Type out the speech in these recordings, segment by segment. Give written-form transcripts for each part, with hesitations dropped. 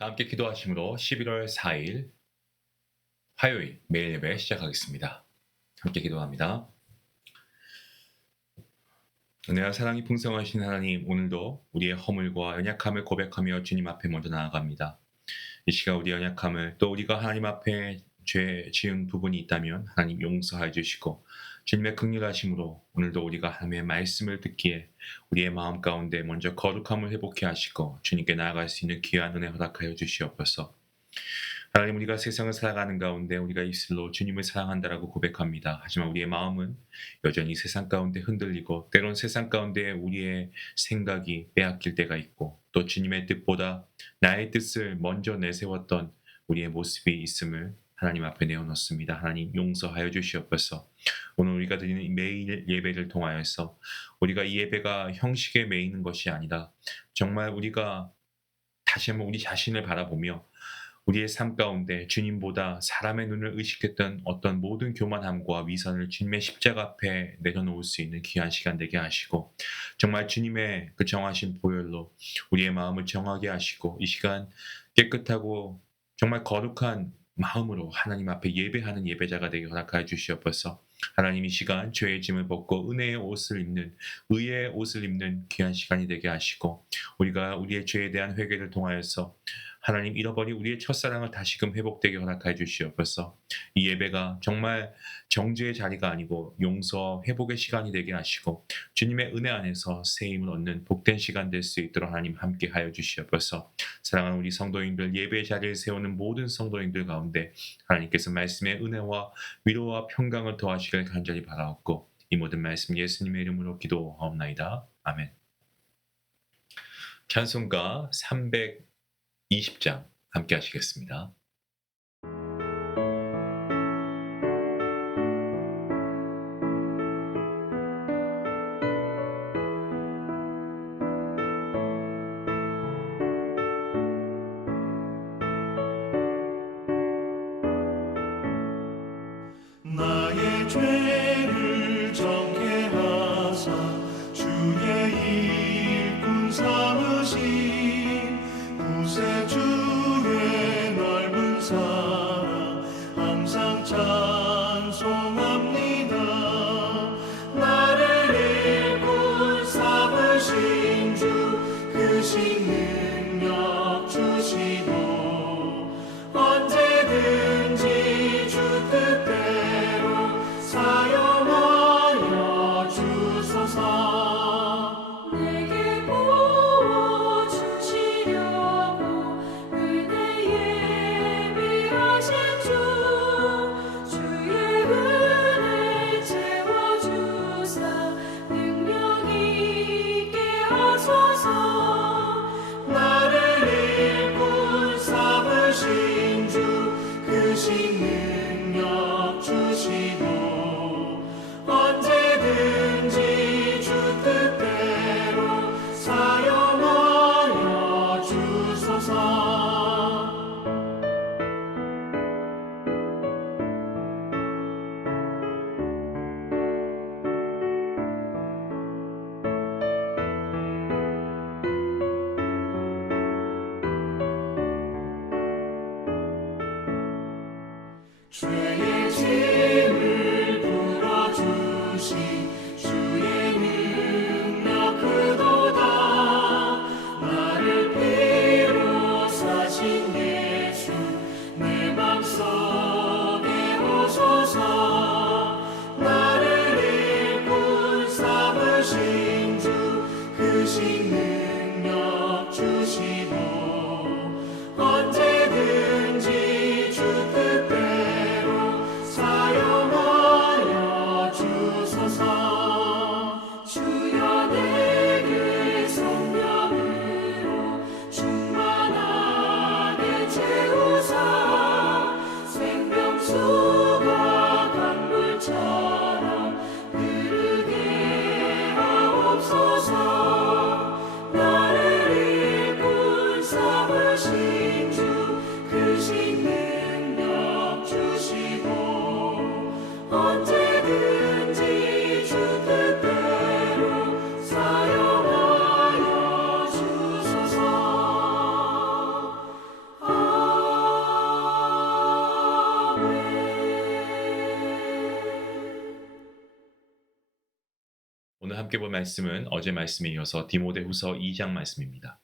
다 함께 기도하심으로 11월 4일 화요일 매일 예배 시작하겠습니다. 함께 기도합니다. 은혜와 사랑이 풍성하신 하나님, 오늘도 우리의 허물과 연약함을 고백하며 주님 앞에 먼저 나아갑니다. 이 시간 우리 연약함을, 또 우리가 하나님 앞에 죄 지은 부분이 있다면 하나님 용서해 주시고, 주님의 긍휼하심으로 오늘도 우리가 하나님의 말씀을 듣기에 우리의 마음 가운데 먼저 거룩함을 회복해 하시고 주님께 나아갈 수 있는 귀한 은혜 허락하여 주시옵소서. 하나님, 우리가 세상을 살아가는 가운데 우리가 입술로 주님을 사랑한다라고 고백합니다. 하지만 우리의 마음은 여전히 세상 가운데 흔들리고, 때론 세상 가운데 우리의 생각이 빼앗길 때가 있고, 또 주님의 뜻보다 나의 뜻을 먼저 내세웠던 우리의 모습이 있음을 하나님 앞에 내어놓습니다. 하나님 용서하여 주시옵소서. 오늘 우리가 드리는 매일 예배를 통하여서 우리가 이 예배가 형식에 매이는 것이 아니라 정말 우리가 다시 한번 우리 자신을 바라보며 우리의 삶 가운데 주님보다 사람의 눈을 의식했던 어떤 모든 교만함과 위선을 주님의 십자가 앞에 내려놓을 수 있는 귀한 시간 되게 하시고, 정말 주님의 그 정하신 보혈로 우리의 마음을 정하게 하시고, 이 시간 깨끗하고 정말 거룩한 마음으로 하나님 앞에 예배하는 예배자가 되게 허락하여 주시옵소서. 하나님, 이 시간 죄의 짐을 벗고 은혜의 옷을 입는, 의의 옷을 입는 귀한 시간이 되게 하시고, 우리가 우리의 죄에 대한 회개를 통하여서 하나님 잃어버린 우리의 첫사랑을 다시금 회복되게 허락하여 주시옵소서. 이 예배가 정말 정죄의 자리가 아니고 용서, 회복의 시간이 되게 하시고, 주님의 은혜 안에서 새 힘을 얻는 복된 시간 될 수 있도록 하나님 함께 하여 주시옵소서. 사랑하는 우리 성도님들, 예배의 자리를 세우는 모든 성도님들 가운데 하나님께서 말씀의 은혜와 위로와 평강을 더하시길 간절히 바라옵고, 이 모든 말씀 예수님의 이름으로 기도하옵나이다. 아멘. 찬송가 320장 함께 하시겠습니다. 나의 죄를 정케 하사 주의 일꾼 삼으신 구세주의 넓은 사랑 항상 찬송합니다. 나를 일꾼 삼으신 주 크신 능력 주시고, 언제든지 주 뜻대로 사용하여 주소서. 내게 부어주시려고 은혜에 예비하신 주, 주의 은혜 채워주사 능력 있게 하소서. 나를 일꾼 삼으신 주 크신 능력 주시고, 언제든지 주 뜻대로 사용하여 주소서. 죄의 짐을 풀어주신 주의 능력 크도다. 나를 피로 사신 예수 내 맘속에 오소서. 나를 일꾼 삼으신 주 크신 능력 주시고, 언제든지 주 뜻대로 사용하여 함께 볼 말씀은 어제 말씀에 이어서 디모데후서 2장 말씀입니다.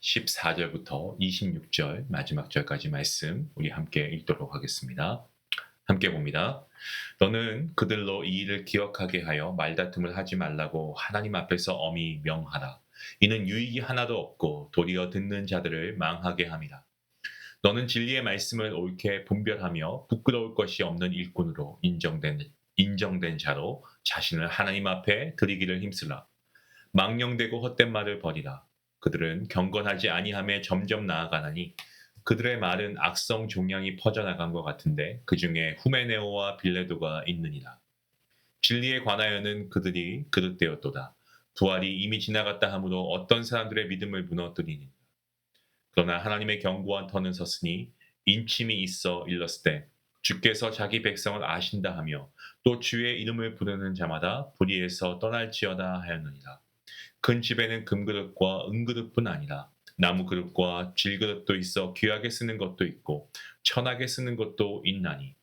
14절부터 26절 마지막 절까지 말씀 우리 함께 읽도록 하겠습니다. 함께 봅니다. 너는 그들로 이 일을 기억하게 하여 말다툼을 하지 말라고 하나님 앞에서 엄히 명하라. 이는 유익이 하나도 없고 도리어 듣는 자들을 망하게 함이라. 너는 진리의 말씀을 옳게 분별하며 부끄러울 것이 없는 일꾼으로 인정된 자로 자신을 하나님 앞에 드리기를 힘쓰라. 망령되고 헛된 말을 버리라. 그들은 경건하지 아니함에 점점 나아가나니 그들의 말은 악성 종양이 퍼져나간 것 같은데 그 중에 후메네오와 빌레도가 있느니라. 진리에 관하여는 그들이 그릇되었도다. 부활이 이미 지나갔다 하므로 어떤 사람들의 믿음을 무너뜨리니. 그러나 하나님의 견고한 터는 섰으니 인침이 있어 일렀을 때 주께서 자기 백성을 아신다 하며 또 주의 이름을 부르는 자마다 불의에서 떠날지어다 하였느니라. 큰 집에는 금그릇과 은그릇뿐 아니라 나무 그릇과 질그릇도 있어 귀하게 쓰는 것도 있고 천하게 쓰는 것도 있나니.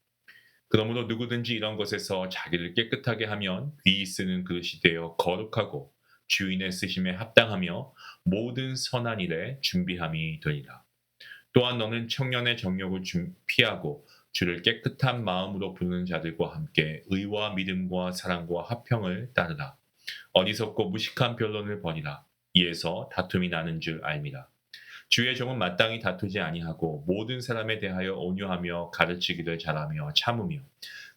그러므로 누구든지 이런 것에서 자기를 깨끗하게 하면 귀히 쓰는 그릇이 되어 거룩하고 주인의 쓰심에 합당하며 모든 선한 일에 준비함이 되리라. 또한 너는 청년의 정욕을 피하고 주를 깨끗한 마음으로 부르는 자들과 함께 의와 믿음과 사랑과 화평을 따르라. 어리석고 무식한 변론을 버리라. 이에서 다툼이 나는 줄 알미라. 주의 종은 마땅히 다투지 아니하고 모든 사람에 대하여 온유하며 가르치기를 잘하며 참으며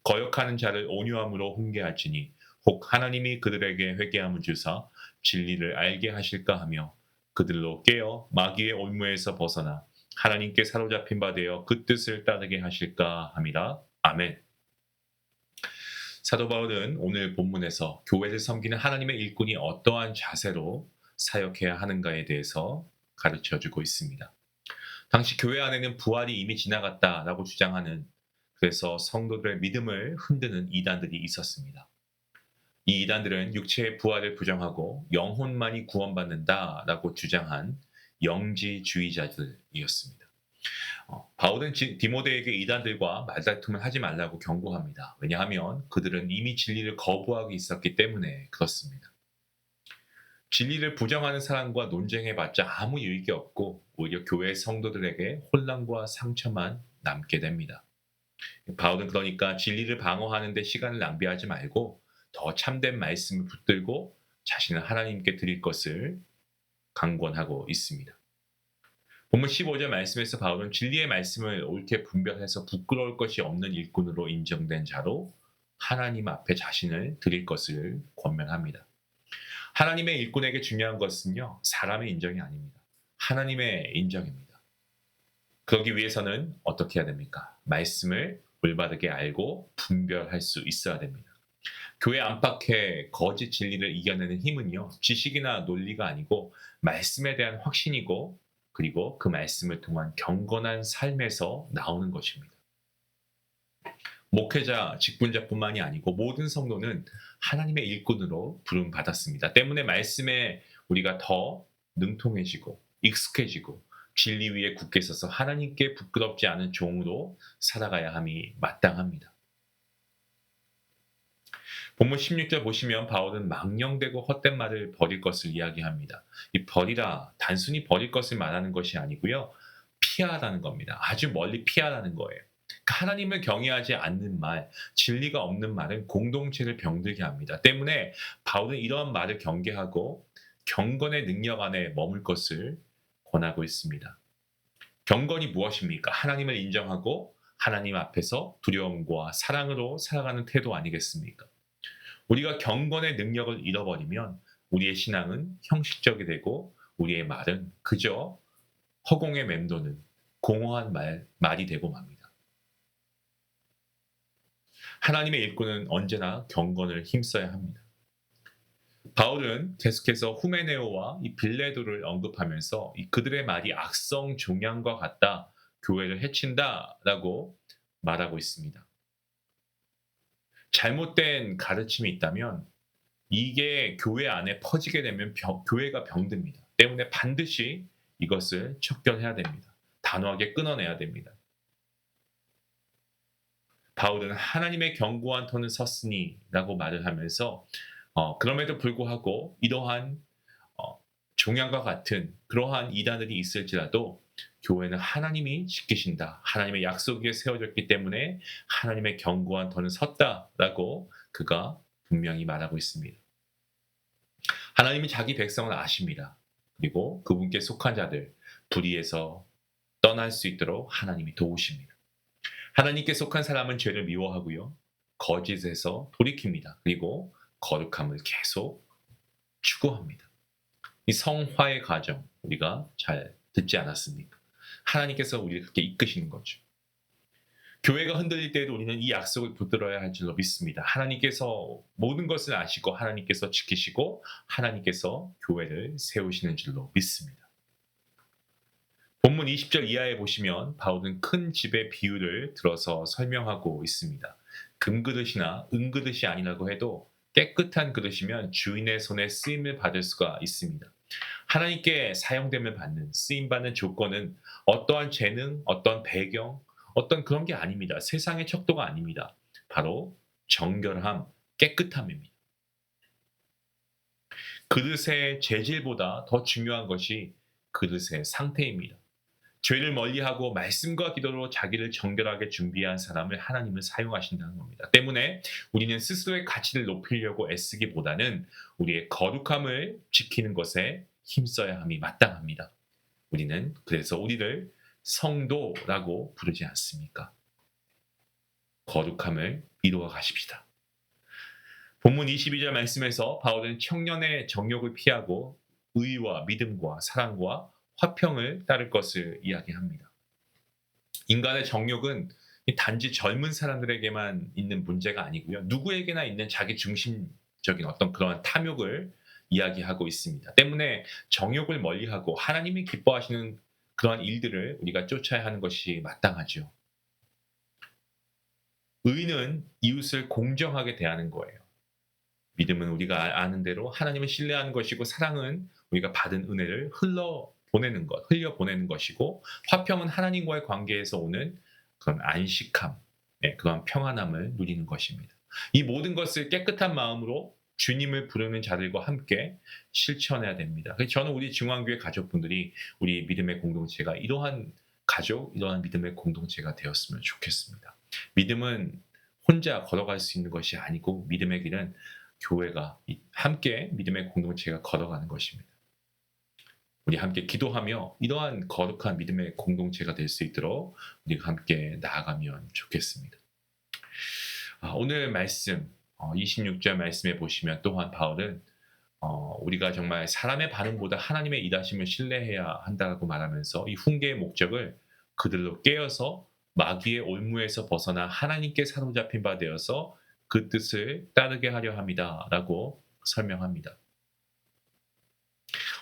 거역하는 자를 온유함으로 훈계할지니 혹 하나님이 그들에게 회개함을 주사 진리를 알게 하실까 하며 그들로 깨어 마귀의 올무에서 벗어나 하나님께 사로잡힌 바 되어 그 뜻을 따르게 하실까 함이라. 아멘. 사도 바울은 오늘 본문에서 교회를 섬기는 하나님의 일꾼이 어떠한 자세로 사역해야 하는가에 대해서 가르쳐주고 있습니다. 당시 교회 안에는 부활이 이미 지나갔다라고 주장하는, 그래서 성도들의 믿음을 흔드는 이단들이 있었습니다. 이 이단들은 육체의 부활을 부정하고 영혼만이 구원받는다라고 주장한 영지주의자들이었습니다. 바울은 디모데에게 이단들과 말다툼을 하지 말라고 경고합니다. 왜냐하면 그들은 이미 진리를 거부하고 있었기 때문에 그렇습니다. 진리를 부정하는 사람과 논쟁해봤자 아무 유익이 없고 오히려 교회 성도들에게 혼란과 상처만 남게 됩니다. 바울은 그러니까 진리를 방어하는 데 시간을 낭비하지 말고 더 참된 말씀을 붙들고 자신을 하나님께 드릴 것을 강권하고 있습니다. 본문 15절 말씀에서 바울은 진리의 말씀을 옳게 분별해서 부끄러울 것이 없는 일꾼으로 인정된 자로 하나님 앞에 자신을 드릴 것을 권면합니다. 하나님의 일꾼에게 중요한 것은요, 사람의 인정이 아닙니다. 하나님의 인정입니다. 그러기 위해서는 어떻게 해야 됩니까? 말씀을 올바르게 알고 분별할 수 있어야 됩니다. 교회 안팎의 거짓 진리를 이겨내는 힘은요, 지식이나 논리가 아니고 말씀에 대한 확신이고 그리고 그 말씀을 통한 경건한 삶에서 나오는 것입니다. 목회자, 직분자뿐만이 아니고 모든 성도는 하나님의 일꾼으로 부름받았습니다. 때문에 말씀에 우리가 더 능통해지고 익숙해지고 진리 위에 굳게 서서 하나님께 부끄럽지 않은 종으로 살아가야 함이 마땅합니다. 본문 16절 보시면 바울은 망령되고 헛된 말을 버릴 것을 이야기합니다. 이 버리라, 단순히 버릴 것을 말하는 것이 아니고요, 피하라는 겁니다. 아주 멀리 피하라는 거예요. 하나님을 경외하지 않는 말, 진리가 없는 말은 공동체를 병들게 합니다. 때문에 바울은 이러한 말을 경계하고 경건의 능력 안에 머물 것을 권하고 있습니다. 경건이 무엇입니까? 하나님을 인정하고 하나님 앞에서 두려움과 사랑으로 살아가는 태도 아니겠습니까? 우리가 경건의 능력을 잃어버리면 우리의 신앙은 형식적이 되고 우리의 말은 그저 허공에 맴도는 공허한 말이 되고 맙니다. 하나님의 일꾼은 언제나 경건을 힘써야 합니다. 바울은 계속해서 후메네오와 이 빌레도를 언급하면서 그들의 말이 악성 종양과 같다, 교회를 해친다라고 말하고 있습니다. 잘못된 가르침이 있다면 이게 교회 안에 퍼지게 되면 교회가 병듭니다. 때문에 반드시 이것을 척결해야 됩니다. 단호하게 끊어내야 됩니다. 바울은 하나님의 견고한 터는 섰으니 라고 말을 하면서 그럼에도 불구하고 이러한 종양과 같은 그러한 이단들이 있을지라도 교회는 하나님이 지키신다. 하나님의 약속 위에 세워졌기 때문에 하나님의 견고한 터는 섰다라고 그가 분명히 말하고 있습니다. 하나님이 자기 백성을 아십니다. 그리고 그분께 속한 자들 불의에서 떠날 수 있도록 하나님이 도우십니다. 하나님께 속한 사람은 죄를 미워하고요. 거짓에서 돌이킵니다. 그리고 거룩함을 계속 추구합니다. 이 성화의 과정 우리가 잘 듣지 않았습니까? 하나님께서 우리를 그렇게 이끄시는 거죠. 교회가 흔들릴 때에도 우리는 이 약속을 붙들어야 할 줄로 믿습니다. 하나님께서 모든 것을 아시고 하나님께서 지키시고 하나님께서 교회를 세우시는 줄로 믿습니다. 본문 20절 이하에 보시면 바울은 큰 집의 비유를 들어서 설명하고 있습니다. 금그릇이나 은그릇이 아니라고 해도 깨끗한 그릇이면 주인의 손에 쓰임을 받을 수가 있습니다. 하나님께 사용됨을 받는 쓰임받는 조건은 어떠한 재능, 어떤 배경, 어떤 그런 게 아닙니다. 세상의 척도가 아닙니다. 바로 정결함, 깨끗함입니다. 그릇의 재질보다 더 중요한 것이 그릇의 상태입니다. 죄를 멀리하고 말씀과 기도로 자기를 정결하게 준비한 사람을 하나님은 사용하신다는 겁니다. 때문에 우리는 스스로의 가치를 높이려고 애쓰기보다는 우리의 거룩함을 지키는 것에 힘써야 함이 마땅합니다. 우리는 그래서 우리를 성도라고 부르지 않습니까? 거룩함을 이루어 가십시다. 본문 22절 말씀에서 바울은 청년의 정욕을 피하고 의와 믿음과 사랑과 화평을 따를 것을 이야기합니다. 인간의 정욕은 단지 젊은 사람들에게만 있는 문제가 아니고요. 누구에게나 있는 자기 중심적인 어떤 그러한 탐욕을 이야기하고 있습니다. 때문에 정욕을 멀리하고 하나님이 기뻐하시는 그러한 일들을 우리가 쫓아야 하는 것이 마땅하죠. 의는 이웃을 공정하게 대하는 거예요. 믿음은 우리가 아는 대로 하나님을 신뢰하는 것이고 사랑은 우리가 받은 은혜를 흘려 보내는 것이고 화평은 하나님과의 관계에서 오는 그런 안식함, 그런 평안함을 누리는 것입니다. 이 모든 것을 깨끗한 마음으로 주님을 부르는 자들과 함께 실천해야 됩니다. 그래서 저는 우리 중앙교회 가족분들이 우리 믿음의 공동체가 이러한 가족, 이러한 믿음의 공동체가 되었으면 좋겠습니다. 믿음은 혼자 걸어갈 수 있는 것이 아니고 믿음의 길은 교회가 함께 믿음의 공동체가 걸어가는 것입니다. 우리 함께 기도하며 이러한 거룩한 믿음의 공동체가 될 수 있도록 우리가 함께 나아가면 좋겠습니다. 오늘 말씀 26절 말씀에 보시면 또한 바울은 우리가 정말 사람의 반응보다 하나님의 일하심을 신뢰해야 한다고 말하면서 이 훈계의 목적을 그들로 깨어서 마귀의 올무에서 벗어나 하나님께 사로잡힌 바 되어서 그 뜻을 따르게 하려 함이다라고 설명합니다.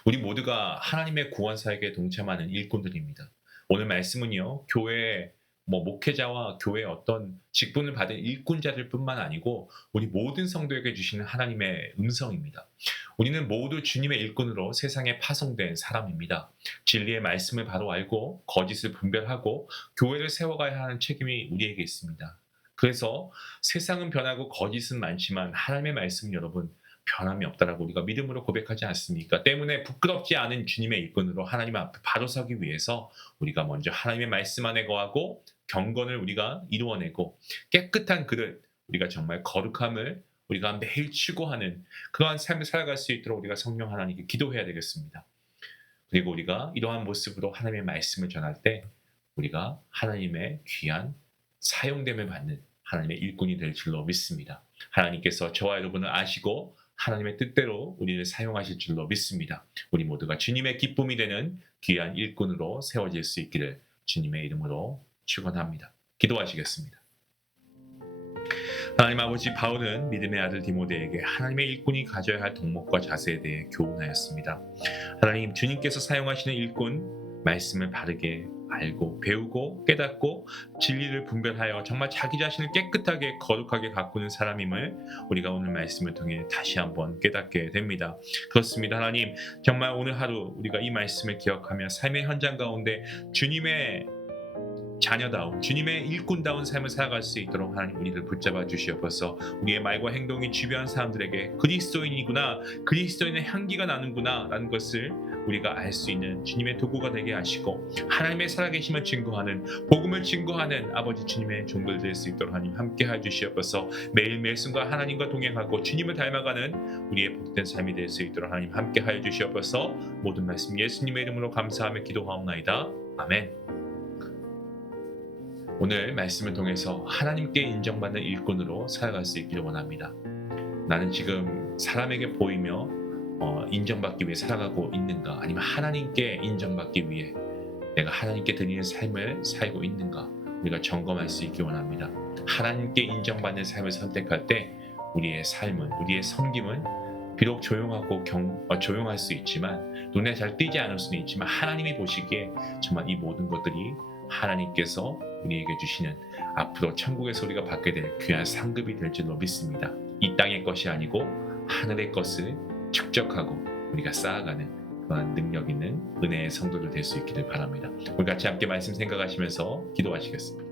우리 모두가 하나님의 구원 사역에 동참하는 일꾼들입니다. 오늘 말씀은요, 교회 목회자와 교회의 어떤 직분을 받은 일꾼자들 뿐만 아니고 우리 모든 성도에게 주시는 하나님의 음성입니다. 우리는 모두 주님의 일꾼으로 세상에 파송된 사람입니다. 진리의 말씀을 바로 알고 거짓을 분별하고 교회를 세워가야 하는 책임이 우리에게 있습니다. 그래서 세상은 변하고 거짓은 많지만 하나님의 말씀은 여러분 변함이 없다라고 우리가 믿음으로 고백하지 않습니까? 때문에 부끄럽지 않은 주님의 일꾼으로 하나님 앞에 바로 서기 위해서 우리가 먼저 하나님의 말씀 안에 거하고 경건을 우리가 이루어내고 깨끗한 그릇, 우리가 정말 거룩함을 우리가 매일 추구하는 그러한 삶을 살아갈 수 있도록 우리가 성령 하나님께 기도해야 되겠습니다. 그리고 우리가 이러한 모습으로 하나님의 말씀을 전할 때 우리가 하나님의 귀한 사용됨을 받는 하나님의 일꾼이 될 줄로 믿습니다. 하나님께서 저와 여러분을 아시고 하나님의 뜻대로 우리를 사용하실 줄로 믿습니다. 우리 모두가 주님의 기쁨이 되는 귀한 일꾼으로 세워질 수 있기를 주님의 이름으로 축원합니다. 기도하시겠습니다. 하나님 아버지, 바울은 믿음의 아들 디모데에게 하나님의 일꾼이 가져야 할 덕목과 자세에 대해 교훈하였습니다. 하나님, 주님께서 사용하시는 일꾼 말씀을 바르게 알고 배우고 깨닫고 진리를 분별하여 정말 자기 자신을 깨끗하게 거룩하게 가꾸는 사람임을 우리가 오늘 말씀을 통해 다시 한번 깨닫게 됩니다. 그렇습니다. 하나님, 정말 오늘 하루 우리가 이 말씀을 기억하며 삶의 현장 가운데 주님의 자녀다운 주님의 일꾼다운 삶을 살아갈 수 있도록 하나님 우리를 붙잡아 주시옵소서. 우리의 말과 행동이 주변 사람들에게 그리스도인이구나, 그리스도인의 향기가 나는구나 라는 것을 우리가 알 수 있는 주님의 도구가 되게 하시고, 하나님의 살아계심을 증거하는, 복음을 증거하는 아버지 주님의 종들 될 수 있도록 하나님 함께해 주시옵소서. 매일매일 순간 하나님과 동행하고 주님을 닮아가는 우리의 복된 삶이 될 수 있도록 하나님 함께하여 주시옵소서. 모든 말씀 예수님의 이름으로 감사하며 기도하옵나이다. 아멘. 오늘 말씀을 통해서 하나님께 인정받는 일꾼으로 살아갈 수 있기를 원합니다. 나는 지금 사람에게 보이며 인정받기 위해 살아가고 있는가, 아니면 하나님께 인정받기 위해 내가 하나님께 드리는 삶을 살고 있는가, 우리가 점검할 수 있기 원합니다. 하나님께 인정받는 삶을 선택할 때 우리의 삶은, 우리의 섬김은 비록 조용하고 조용할 수 있지만, 눈에 잘 띄지 않을 수는 있지만, 하나님이 보시기에 정말 이 모든 것들이 하나님께서 우리에게 주시는 앞으로 천국에서 우리가 받게 될 귀한 상급이 될 줄로 믿습니다. 이 땅의 것이 아니고 하늘의 것을 축적하고 우리가 쌓아가는 그런 능력 있는 은혜의 성도들 될 수 있기를 바랍니다. 우리 같이 함께 말씀 생각하시면서 기도하시겠습니다.